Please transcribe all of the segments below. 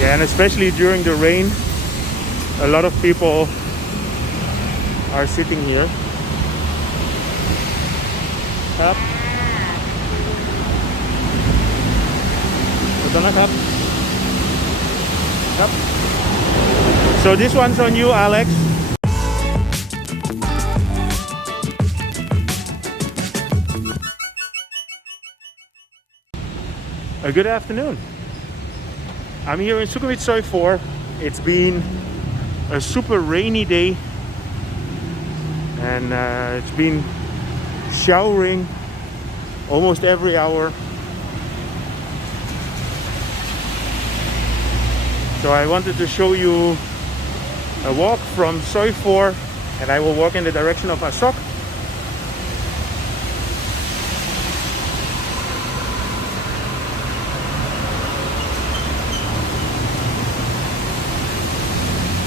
Yeah, and especially during the rain, a lot of people are sitting here. Up. Up. So this one's on you, Alex. A good afternoon. I'm here in Sukhumvit Soi 4. It's been a super rainy day, and it's been showering almost every hour. So I wanted to show you a walk from Soi 4, and I will walk in the direction of Asoke.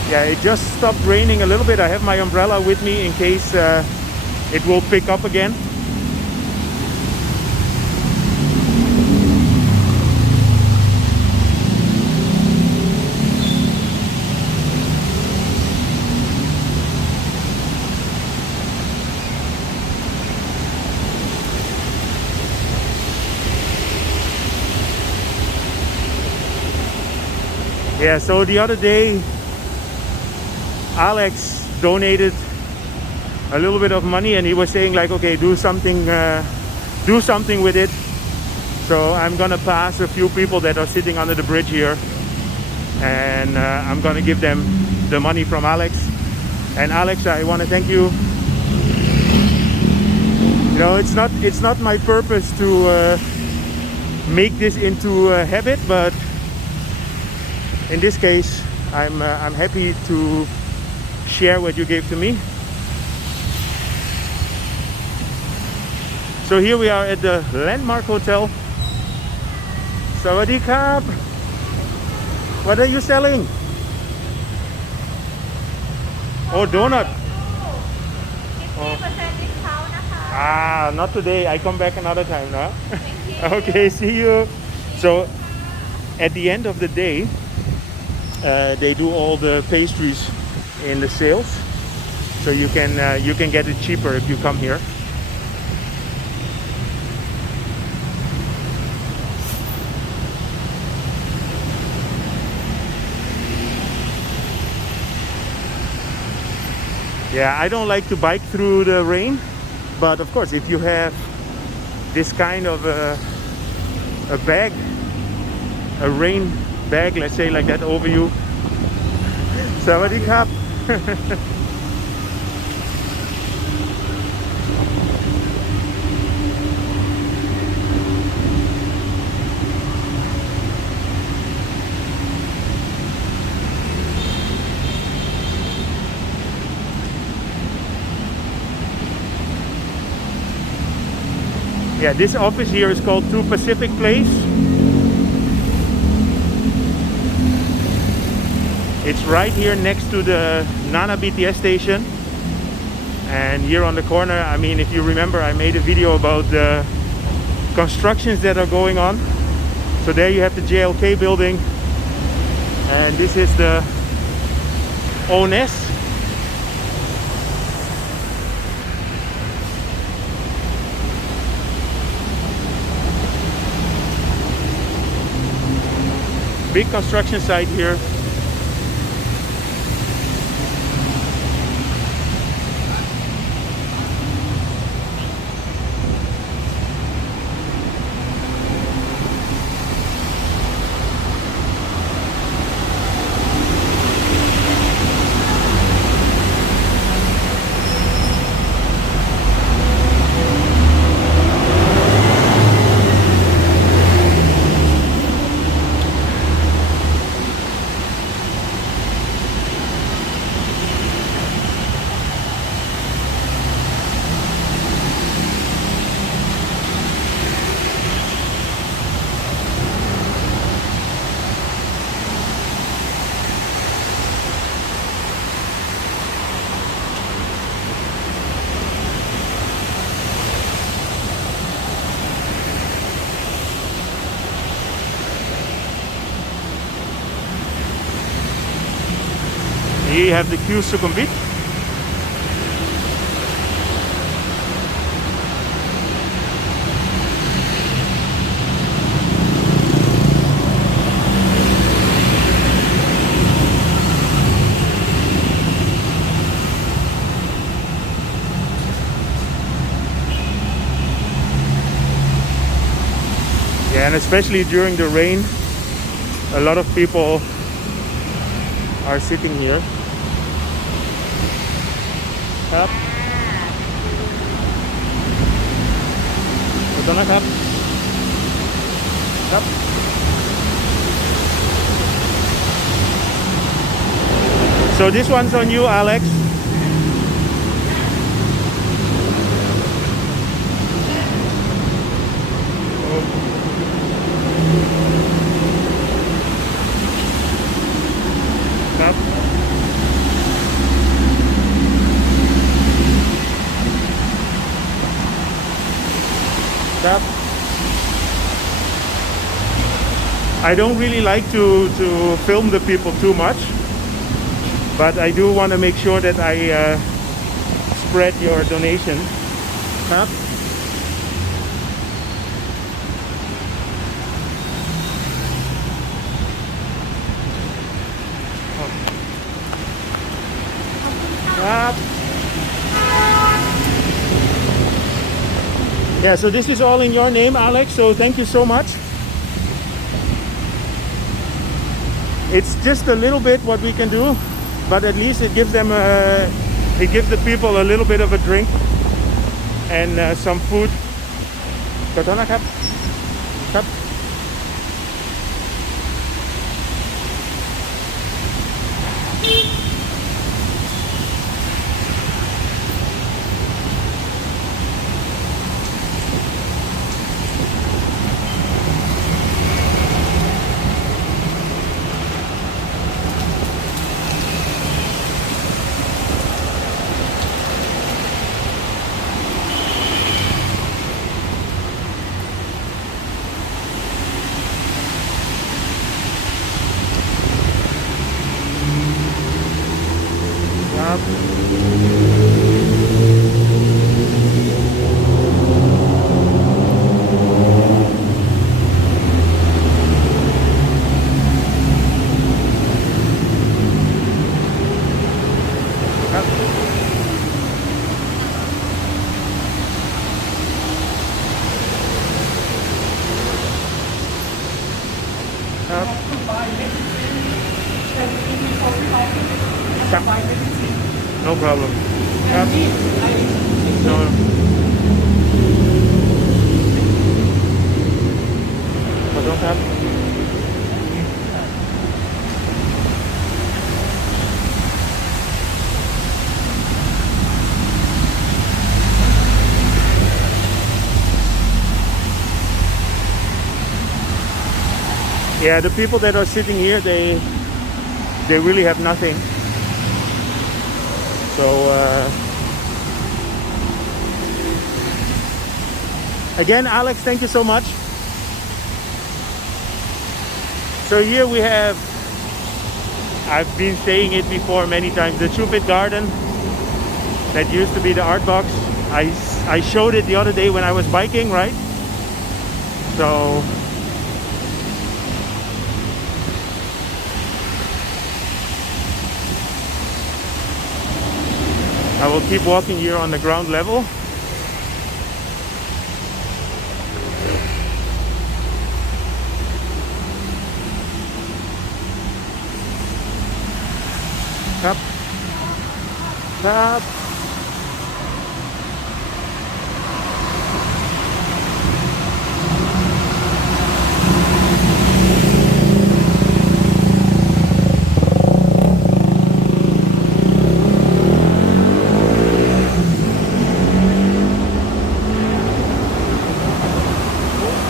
Yeah, it just stopped raining a little bit. I have my umbrella with me in case it will pick up again. Yeah, so the other day Alex donated a little bit of money, and he was saying like, okay, do something with it. So I'm gonna pass a few people that are sitting under the bridge here, and I'm gonna give them the money from Alex. And Alex, I want to thank you. You know, it's not my purpose to make this into a habit, but in this case I'm happy to share what you gave to me. So here we are at the Landmark Hotel. Sawadee krap. What are you selling? Oh, donut. 50% discount นะคะ Ah, not today. I come back another time, no? Thank you. Okay, see you. So at the end of the day, they do all the pastries in the sales, so you can get it cheaper if you come here. Yeah, I don't like to bike through the rain, but of course if you have this kind of a bag, a rain bag, let's say, like that over you. Sawadee krap. Yeah, this office here is called 2 Pacific Place. It's right here next to the Nana BTS station. And here on the corner, I mean, if you remember, I made a video about the constructions that are going on. So there you have the JLK building, and this is the ONS. Big construction site here. Here you have the queue Sukhumvit. Yeah, and especially during the rain, a lot of people are sitting here. Up. ขอบคุณนะครับ ครับ So this one's on you, Alex. Up. Up. I don't really like to film the people too much, but I do want to make sure that I spread your donation. Up. Up. Yeah, so this is all in your name, Alex, so thank you so much. It's just a little bit what we can do, but at least it gives them it gives the people a little bit of a drink and some food. ขอโทษนะครับ ครับ ครับ ครับ ครับ ครับ No problem. ครับ No. ขอโทษครับ Yeah, the people that are sitting here, they really have nothing. So again, Alex, thank you so much. So here we have, I've been saying it before many times, the Chuvit Garden that used to be the art box. I showed it the other day when I was biking, right? So I will keep walking here on the ground level. Up. Up.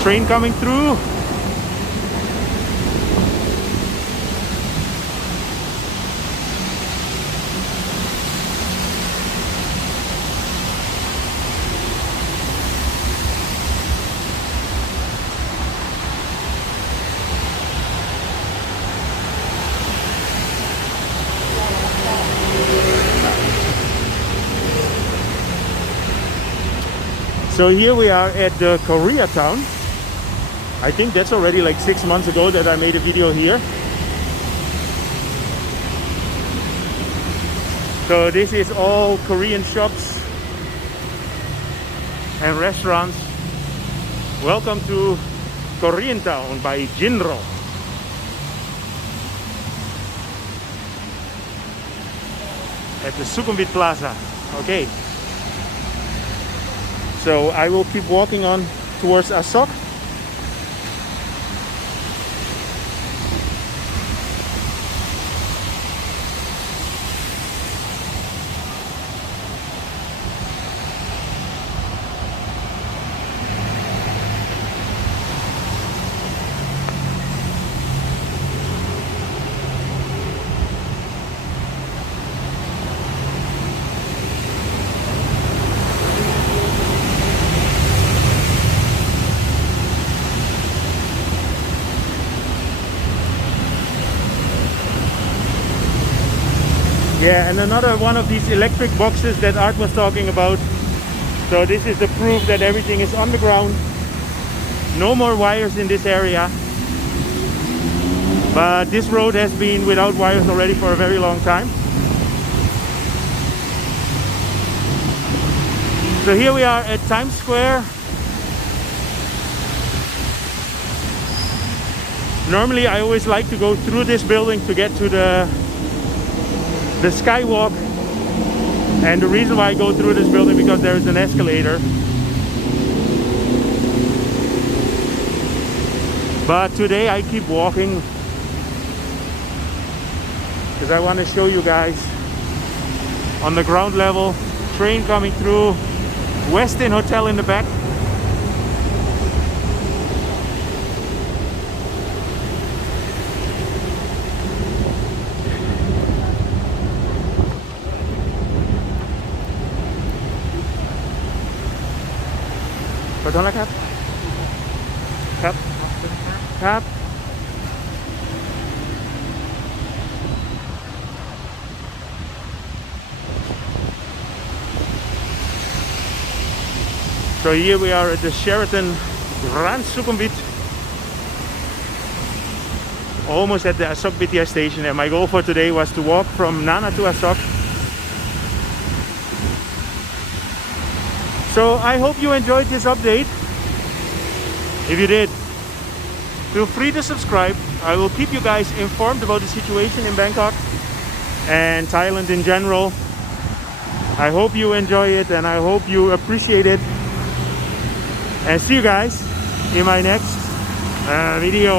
Train coming through. So here we are at the Koreatown. I think that's already like 6 months ago that I made a video here. So this is all Korean shops and restaurants. Welcome to Koreatown by Jinro. At the Sukhumvit Plaza. Okay. So I will keep walking on towards Asoke. Yeah, and another one of these electric boxes that Art was talking about. So this is the proof that everything is underground. No more wires in this area. But this road has been without wires already for a very long time. So here we are at Times Square. Normally I always like to go through this building to get to the skywalk, and the reason why I go through this building because there is an escalator. But today I keep walking because I want to show you guys on the ground level, train coming through, Westin Hotel in the back.ขอโทษนะครับครับ So here we are at the Sheraton Grand Sukhumvit, almost at the Asok BTS station, and my goal for today was to walk from Nana to Asok. So I hope you enjoyed this update. If you did, feel free to subscribe. I will keep you guys informed about the situation in Bangkok and Thailand in general. I hope you enjoy it and I hope you appreciate it. And see you guys in my next video.